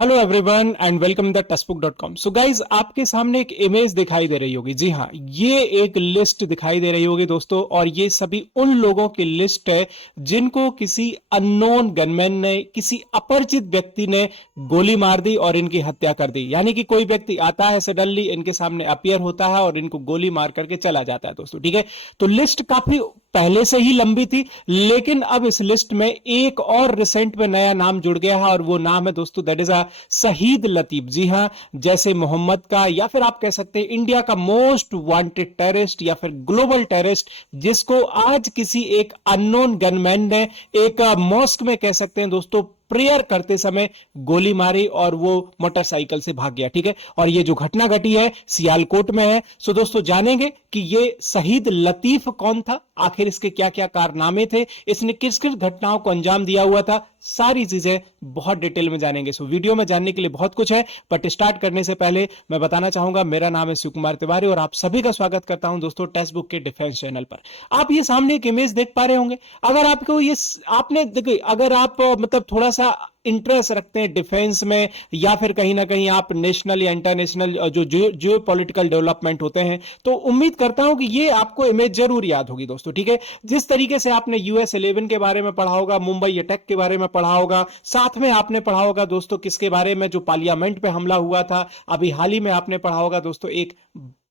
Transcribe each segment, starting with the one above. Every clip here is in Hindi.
Hello everyone and welcome the textbook dot com. So guys आपके सामने एक इमेज दिखाई दे रही होगी। जी हाँ, ये एक लिस्ट दिखाई दे रही होगी दोस्तों, और ये सभी उन लोगों की लिस्ट है जिनको किसी अननोन गनमैन ने, किसी अपरिचित व्यक्ति ने गोली मार दी और इनकी हत्या कर दी। यानी कि कोई व्यक्ति आता है, सडनली इनके सामने अपीयर होता है और इनको गोली मार करके चला जाता है दोस्तों। ठीक है, तो लिस्ट काफी पहले से ही लंबी थी, लेकिन अब इस लिस्ट में एक और रिसेंट में नया नाम जुड़ गया है और वो नाम है दोस्तों, दैट इज शहीद लतीफ। जी हां, जैसे मोहम्मद का, या फिर आप कह सकते हैं इंडिया का मोस्ट वांटेड टेररिस्ट या फिर ग्लोबल टेररिस्ट, जिसको आज किसी एक अननोन गनमैन ने एक मॉस्क में, कह सकते हैं दोस्तों, प्रेयर करते समय गोली मारी और वो मोटरसाइकिल से भाग गया। ठीक है, और ये जो घटना घटी है सियालकोट में है। सो दोस्तों जानेंगे कि ये शहीद लतीफ कौन था, आखिर इसके क्या क्या कारनामे थे, इसने किस किस घटनाओं को अंजाम दिया हुआ था, सारी चीजें बहुत डिटेल में जानेंगे। सो वीडियो में जानने के लिए बहुत कुछ है, बट स्टार्ट करने से पहले मैं बताना चाहूंगा, मेरा नाम है शिव कुमार तिवारी और आप सभी का स्वागत करता हूं दोस्तों टेक्स्ट बुक के डिफेंस चैनल पर। आप ये सामने एक इमेज देख पा रहे होंगे। अगर आपको ये, आपने देखिए, अगर आप मतलब थोड़ा सा इंटरेस्ट रखते हैं डिफेंस में, या फिर कहीं ना कहीं आप नेशनल या इंटरनेशनल जो जियो पॉलिटिकल डेवलपमेंट होते हैं, तो उम्मीद करता हूं कि ये आपको इमेज जरूर याद होगी दोस्तों। ठीक है, जिस तरीके से आपने US-11 के बारे में पढ़ा होगा, मुंबई अटैक के बारे में पढ़ा होगा, साथ में आपने पढ़ा होगा दोस्तों किसके बारे में, जो पार्लियामेंट पे हमला हुआ था, अभी हाल ही में आपने पढ़ा होगा दोस्तों एक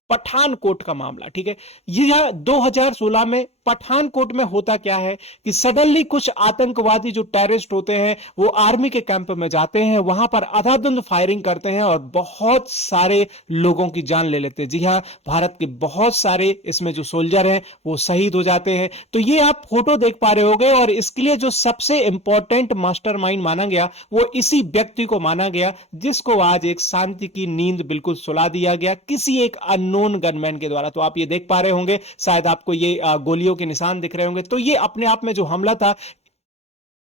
पठानकोट का मामला। ठीक है, यह 2016 में पठानकोट में होता क्या है कि सडनली कुछ आतंकवादी जो टेररिस्ट होते हैं वो आर्मी के कैंप में जाते हैं, वहां पर अंधाधुंध फायरिंग करते हैं और बहुत सारे लोगों की जान ले लेते हैं। जी हां, भारत के बहुत सारे इसमें जो सोल्जर हैं वो शहीद हो जाते हैं। तो ये आप फोटो देख पा रहे होंगे, और इसके लिए जो सबसे इंपॉर्टेंट मास्टरमाइंड माना गया वो इसी व्यक्ति को माना गया, जिसको आज एक शांति की नींद बिल्कुल सुला दिया गया किसी एक अननोन गनमैन के द्वारा। तो आप ये देख पा रहे होंगे, शायद आपको ये गोलियों के निशान दिख रहे होंगे। तो ये अपने आप में जो हमला था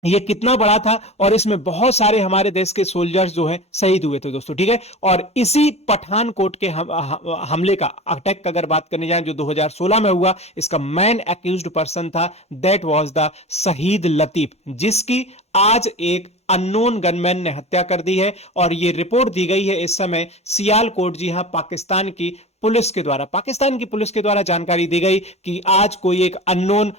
ये कितना बड़ा था, और इसमें बहुत सारे हमारे देश के सोल्जर्स जो हैं शहीद हुए थे दोस्तों। ठीक है, और इसी पठानकोट के हमले का, अटैक अगर बात करने जाए जो 2016 में हुआ, इसका मेन एक्यूज्ड पर्सन था, दैट वाज द शहीद लतीफ, जिसकी आज एक अननोन गनमैन ने हत्या कर दी है। और ये रिपोर्ट दी गई है इस समय सियालकोट, जी हां, पाकिस्तान की पुलिस के द्वारा, पाकिस्तान की पुलिस के द्वारा जानकारी दी गई कि आज कोई एक अननोन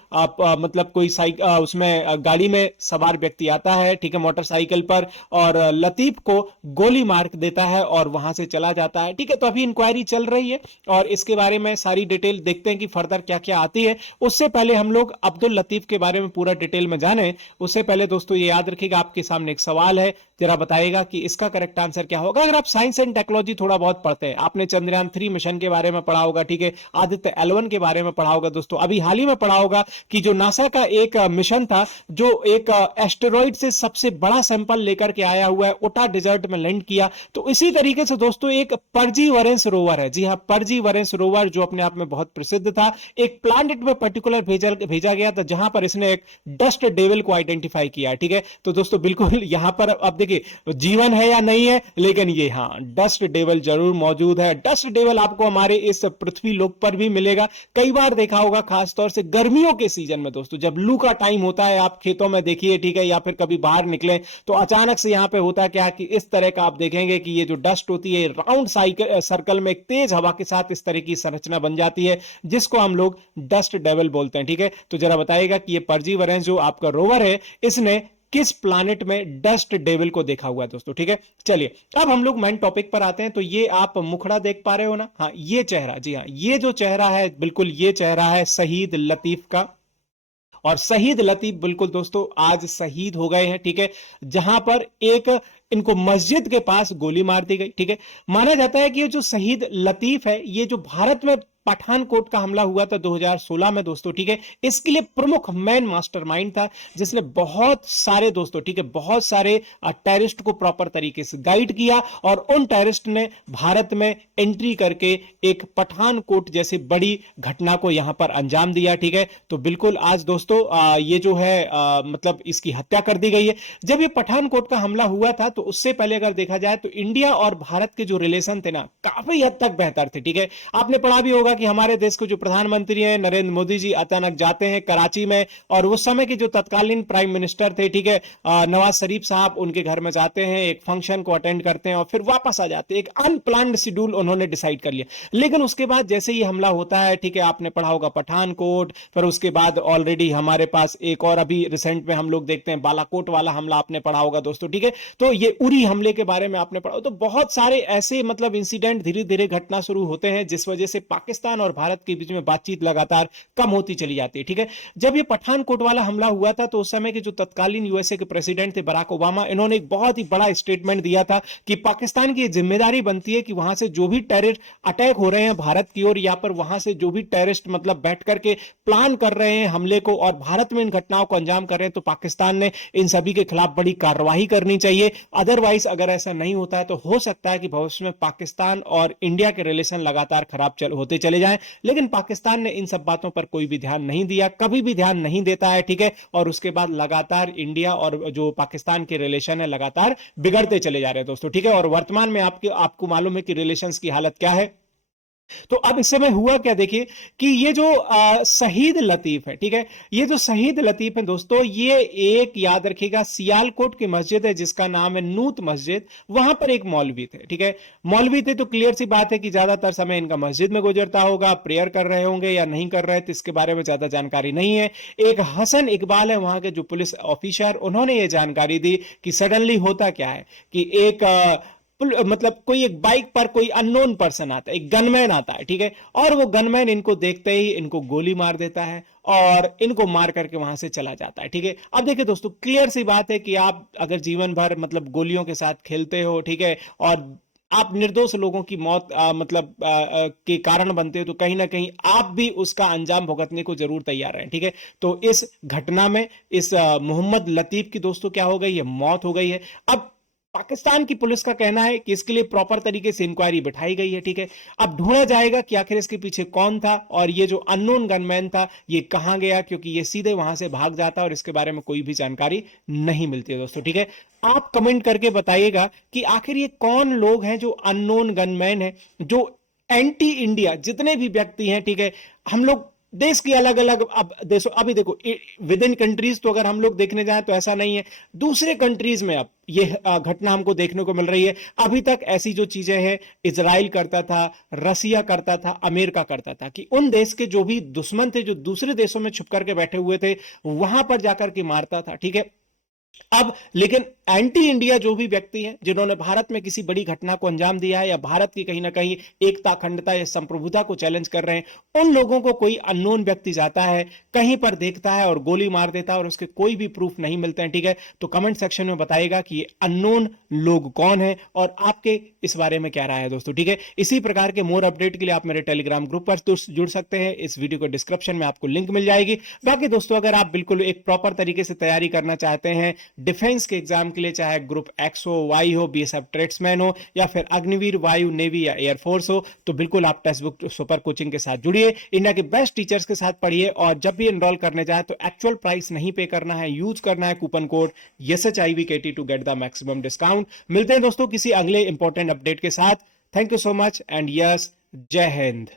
मतलब कोई उसमें गाड़ी में सवार व्यक्ति आता है, ठीक है, मोटरसाइकिल पर, और लतीफ को गोली मार देता है और वहां से चला जाता है। ठीक है, तो अभी इंक्वायरी चल रही है और इसके बारे में सारी डिटेल देखते हैं कि फर्दर क्या क्या आती है। उससे पहले हम लोग अब्दुल लतीफ के बारे में पूरा डिटेल में जाने, उससे पहले दोस्तों ये याद रखिएगा, आपके सामने एक सवाल है, जरा बताइएगा कि इसका करेक्ट आंसर क्या होगा। अगर आप साइंस एंड टेक्नोलॉजी थोड़ा बहुत पढ़ते हैं, आपने चंद्रयान 3 मिशन के बारे में पढ़ा होगा, ठीक है, आदित्य L1 के बारे में पढ़ा होगा दोस्तों, अभी हाल ही में पढ़ा होगा कि जो नासा का एक मिशन था, जो एक एस्टेरॉइड से सबसे बड़ा सैंपल लेकर के आया हुआ है, ओटा डेजर्ट में लैंड किया। तो इसी तरीके से दोस्तों एक परजीवरेंस रोवर है, जी हां, परजीवरेंस रोवर, जो अपने आप में बहुत प्रसिद्ध था, एक प्लैनेट में पर्टिकुलर भेजा गया था, जहां पर इसने एक डस्ट डेविल को आइडेंटिफाई किया। ठीक है, तो दोस्तों बिल्कुल यहां पर अब देखिए जीवन है या नहीं है, लेकिन ये हाँ, डस्ट डेविल जरूर मौजूद है। डस्ट डेविल आपको हमारे इस पृथ्वी लोक पर भी मिलेगा। कई बार देखा होगा, खासतौर से गर्मियों के सीजन में दोस्तों, जब लू का टाइम होता है, आप खेतों में देखिए, ठीक है, या फिर कभी बाहर निकले, तो अचानक से यहां पे होता क्या कि इस तरह का आप देखेंगे कि ये जो डस्ट होती है राउंड सर्कल में एक तेज हवा के साथ इस तरह की संरचना बन जाती है, जिसको हम लोग डस्ट डेविल बोलते हैं। ठीक है, तो जरा बताइएगा कि ये परजीवरेंस जो आपका रोवर है, इसने किस प्लैनेट में डस्ट डेविल को देखा हुआ है दोस्तों। ठीक है, चलिए अब हम लोग मेन टॉपिक पर आते हैं। तो ये आप मुखड़ा देख पा रहे हो ना, हाँ, ये चेहरा, जी हाँ, ये जो चेहरा है, बिल्कुल ये चेहरा है शहीद लतीफ का। और शहीद लतीफ बिल्कुल दोस्तों आज शहीद हो गए हैं। ठीक है, जहां पर एक इनको मस्जिद के पास गोली मार दी गई। ठीक है, माना जाता है कि ये जो शहीद लतीफ है, ये जो भारत में पठानकोट का हमला हुआ था 2016 में दोस्तों, ठीक है, इसके लिए प्रमुख मैन मास्टरमाइंड था, जिसने बहुत सारे दोस्तों, ठीक है, बहुत सारे टेररिस्ट को प्रॉपर तरीके से गाइड किया, और उन टेररिस्ट ने भारत में एंट्री करके एक पठानकोट जैसी बड़ी घटना को यहां पर अंजाम दिया। ठीक है, तो बिल्कुल आज दोस्तों ये जो है मतलब इसकी हत्या कर दी गई है। जब ये पठानकोट का हमला हुआ था, तो उससे पहले अगर देखा जाए तो इंडिया और भारत के जो रिलेशन थे ना, काफी हद तक बेहतर थे। ठीक है, आपने पढ़ा भी होगा कि हमारे देश के जो प्रधानमंत्री हैं नरेंद्र मोदी जी अचानक जाते हैं कराची में, और उस समय के जो तत्कालीन प्राइम मिनिस्टर थे, ठीक है, नवाज शरीफ साहब, उनके घर में जाते हैं, एक फंक्शन को अटेंड करते हैं और फिर वापस आ जाते हैं। एक अनप्लान्ड शेड्यूल उन्होंने डिसाइड कर लिया। लेकिन उसके बाद जैसे ही हमला होता है, ठीक है, आपने पढ़ा होगा पठानकोट, फिर उसके बाद ऑलरेडी हमारे पास एक और अभी रिसेंट में हम लोग देखते हैं बालाकोट वाला हमला, आपने पढ़ा होगा दोस्तों, ठीक है, तो ये उरी हमले के बारे में आपने पढ़ा। तो बहुत सारे ऐसे मतलब इंसिडेंट धीरे धीरे घटना शुरू होते हैं जिस वजह से पाकिस्तान और भारत के बीच में बातचीत लगातार कम होती चली जाती है, ठीक है। जब ये पठानकोट वाला हमला हुआ था तो उस समय के जो तत्कालीन यूएसए के प्रेसिडेंट थे बराक ओबामा, इन्होंने एक बहुत ही बड़ा स्टेटमेंट दिया था कि पाकिस्तान की जिम्मेदारी बनती है कि वहां से जो भी टेररिस्ट अटैक हो रहे हैं भारत की ओर, या पर वहां से जो भी टेररिस्ट मतलब बैठ करके प्लान कर रहे हैं हमले को और भारत में इन घटनाओं को अंजाम कर रहे हैं, तो पाकिस्तान ने इन सभी के खिलाफ बड़ी कार्रवाई करनी चाहिए। अदरवाइज अगर ऐसा नहीं होता है तो हो सकता है कि भविष्य में पाकिस्तान और इंडिया के रिलेशन लगातार खराब होते चले जाएं। लेकिन पाकिस्तान ने इन सब बातों पर कोई भी ध्यान नहीं दिया, कभी भी ध्यान नहीं देता है, ठीक है, और उसके बाद लगातार इंडिया और जो पाकिस्तान के रिलेशन है लगातार बिगड़ते चले जा रहे हैं दोस्तों, ठीक है। और वर्तमान में आपको मालूम है कि रिलेशंस की हालत क्या है। तो अब इस समय हुआ क्या, देखिए कि ये जो शहीद लतीफ है, ठीक है, ये जो शहीद लतीफ है दोस्तों, ये एक याद रखिएगा सियालकोट की मस्जिद है जिसका नाम है नूत मस्जिद, वहां पर एक मौलवी थे, ठीक है। मौलवी थे तो क्लियर सी बात है कि ज्यादातर समय इनका मस्जिद में गुजरता होगा, प्रेयर कर रहे होंगे या नहीं कर रहे थे इसके बारे में ज्यादा जानकारी नहीं है। एक हसन इकबाल है वहां के जो पुलिस ऑफिसर, उन्होंने ये जानकारी दी कि सडनली होता क्या है कि एक मतलब कोई एक बाइक पर कोई अननोन पर्सन आता है, एक गनमैन आता है, ठीक है, और वो गनमैन इनको देखते ही इनको गोली मार देता है और इनको मार करके वहां से चला जाता है, ठीक है। अब देखिए दोस्तों, क्लियर सी बात है कि आप अगर जीवन भर मतलब गोलियों के साथ खेलते हो, ठीक है, और आप निर्दोष लोगों की मौत के कारण बनते हो, तो कहीं ना कहीं आप भी उसका अंजाम भुगतने को जरूर तैयार हैं, ठीक है। तो इस घटना में इस मोहम्मद लतीफ की दोस्तों क्या हो गई है, मौत हो गई है। अब पाकिस्तान की पुलिस का कहना है कि इसके लिए प्रॉपर तरीके से इंक्वायरी बिठाई गई है, ठीक है। अब ढूंढा जाएगा कि आखिर इसके पीछे कौन था और ये जो अननोन गनमैन था ये कहां गया, क्योंकि ये सीधे वहां से भाग जाता और इसके बारे में कोई भी जानकारी नहीं मिलती है दोस्तों, ठीक है। आप कमेंट करके बताइएगा कि आखिर ये कौन लोग हैं जो अननोन गनमैन है, जो एंटी इंडिया जितने भी व्यक्ति हैं, ठीक है, हम लोग देश की अलग अलग अब देशों, अभी देखो विद इन कंट्रीज तो अगर हम लोग देखने जाएं तो ऐसा नहीं है, दूसरे कंट्रीज में अब ये घटना हमको देखने को मिल रही है। अभी तक ऐसी जो चीजें हैं इजराइल करता था, रसिया करता था, अमेरिका करता था कि उन देश के जो भी दुश्मन थे जो दूसरे देशों में छुप करके बैठे हुए थे वहां पर जाकर के मारता था, ठीक है। अब लेकिन एंटी इंडिया जो भी व्यक्ति हैं जिन्होंने भारत में किसी बड़ी घटना को अंजाम दिया है या भारत की कहीं ना कहीं एकता, अखंडता या संप्रभुता को चैलेंज कर रहे हैं, उन लोगों को कोई अननोन व्यक्ति जाता है कहीं पर देखता है और गोली मार देता है और उसके कोई भी प्रूफ नहीं मिलते हैं, ठीक है। तो कमेंट सेक्शन में बताइएगा कि ये अननोन लोग कौन है और आपके इस बारे में क्या राय है दोस्तों, ठीक है। इसी प्रकार के मोर अपडेट के लिए आप मेरे टेलीग्राम ग्रुप पर जुड़ सकते हैं, इस वीडियो को डिस्क्रिप्शन में आपको लिंक मिल जाएगी। बाकी दोस्तों अगर आप बिल्कुल एक प्रॉपर तरीके से तैयारी करना चाहते हैं डिफेंस के एग्जाम के लिए, चाहे ग्रुप एक्स हो, वाई हो, बीएसएफ ट्रेड्समैन हो या फिर अग्निवीर, वायु, नेवी या एयरफोर्स हो, तो बिल्कुल आप टेक्स्ट बुक सुपर कोचिंग के साथ जुड़िए, इंडिया के बेस्ट टीचर्स के साथ पढ़िए और जब भी एनरोल करने जाए तो एक्चुअल प्राइस नहीं पे करना है, यूज करना है coupon code SHIVKT to get the maximum discount. मिलते हैं दोस्तों किसी अगले इंपॉर्टेंट अपडेट के साथ। Thank you so much and yes, जय हिंद।